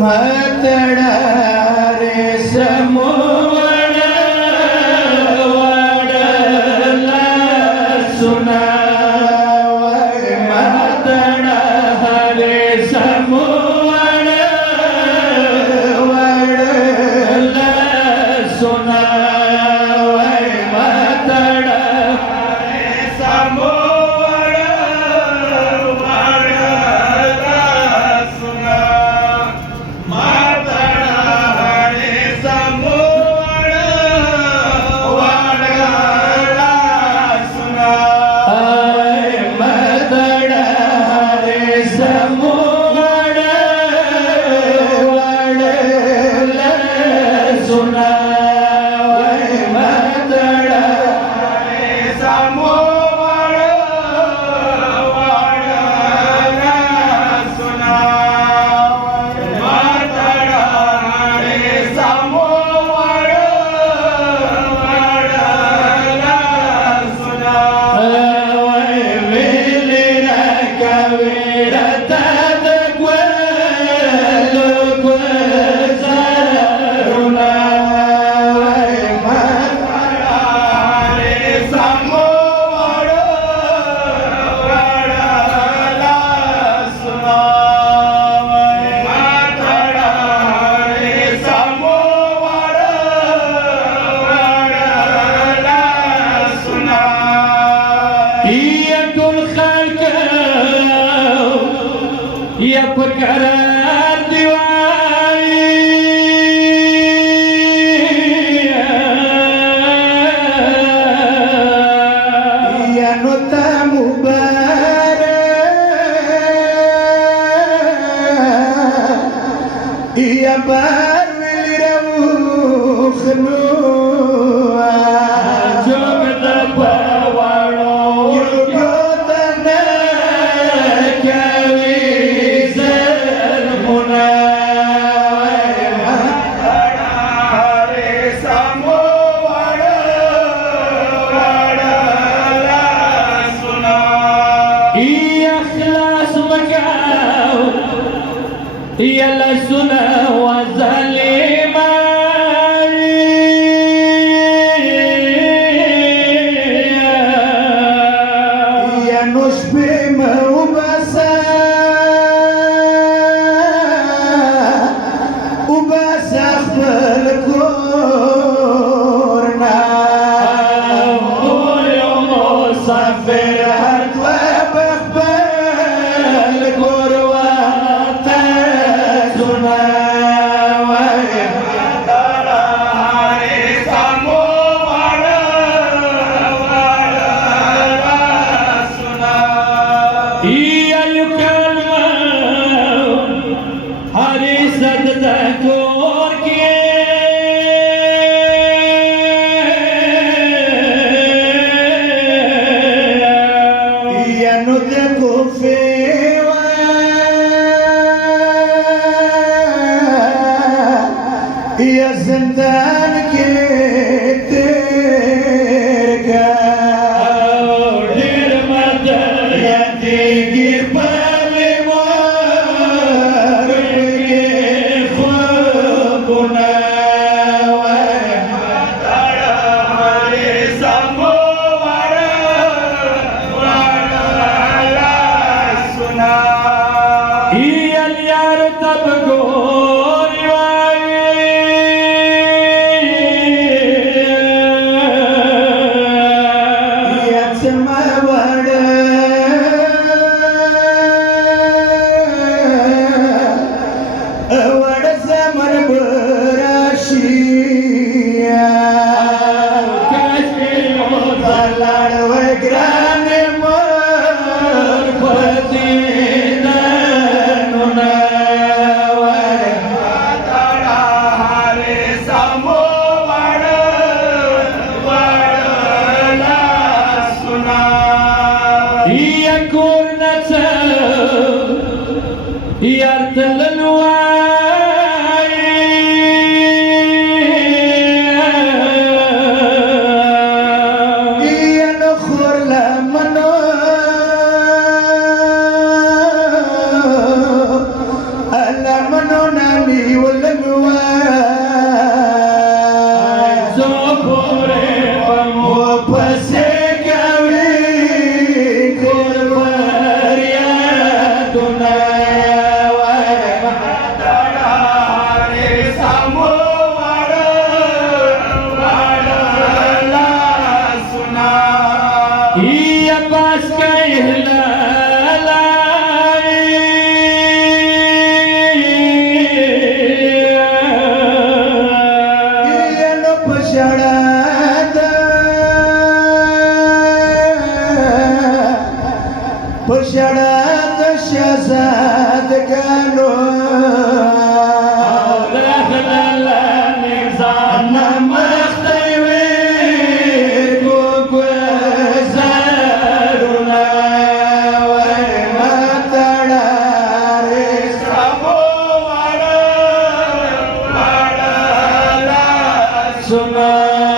मातडा रे समोवड वाडला सुना मातडा रे समोवड वाडला सुना मातडा रे समोवड वाडला सुना या पकरार दिवाळी या नोता मुबारक या बार विलिरवू يلا سنة وظالمة يا نشبه وبسا خبر كورنا يوم مسافر هرد وبقبل كورنا हरे सजदा जोर के यनुद को फेवा या जिंदान के तेरे का डेर मदर या देगी يرتل الواي الغني والأموال زوفور وبسك أوريك الفريادنا يا باس كيهلا پشڑات شہزاد گانو نمختیوی گوزارونا وی مطڑاری سنا